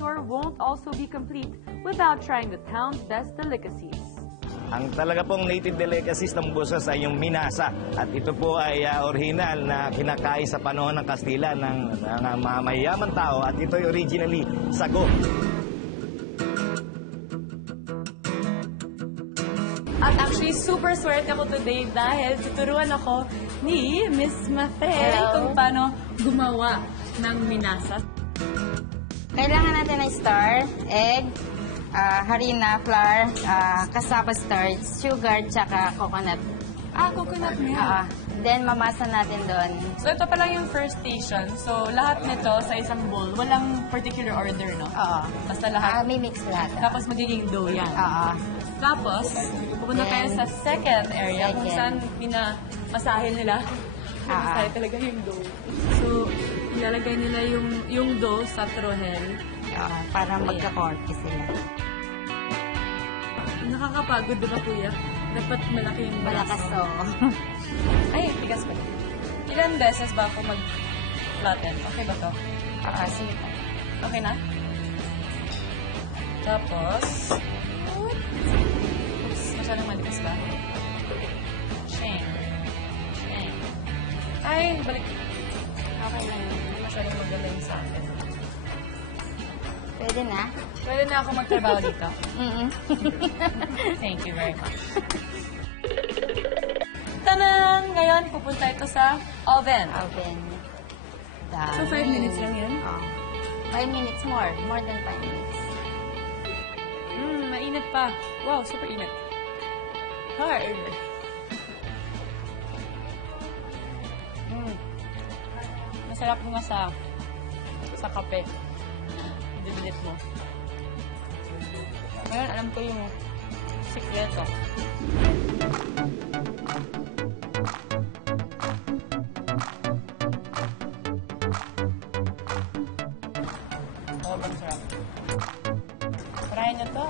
tour won't also be complete without trying the town's best delicacies. Ang talaga pong native delicacies ng Buzos ay yung minasa. At ito po ay original na kinakain sa panahon ng Kastila ng mga mayayaman tao. At ito ay originally sago. At actually, super swerte ako today dahil tuturuan ako ni Miss Mafe kung paano gumawa ng minasa. Kailangan natin ng star, egg, harina, flour, cassava starch, sugar, tsaka coconut. Coconut milk. Then, mamasa natin doon. So, ito pa lang yung first station. So, lahat nito sa isang bowl. Walang particular order, no? Oo. Basta lahat. May mix lahat. Tapos, magiging dough yan. Oo. Tapos, pupunta tayo sa second area kung Second. saan pinamasahin nila. Masahe talaga yung dough. So, ilalagay nila yung dough sa trohel. Para magka-corky sila. Nakakapagod, di ba, kuya? Dapat malaki yung Malakas, oo. Ay, tigas pa. Ilan beses ba ako mag-flatten? Okay ba to? Sige pa. Okay na? Tapos, oops, masyadong maligas ba? Shame. Ay, balik. Okay na yun. Hindi masyadong magaling sa akin. Pwede na? Pwede na ako magtrabaho dito. Thank you very much. Tanang! Ngayon, pupunta ito sa oven. Oven. So, 5 minutes lang yun? 5 minutes more. More than 5 minutes. Mainit pa. Wow, super init. Hard. Masarap nga sa kape. Dibilit mo. Ngayon, alam ko yung sikreto. Sobrang sarap. Try nyo to.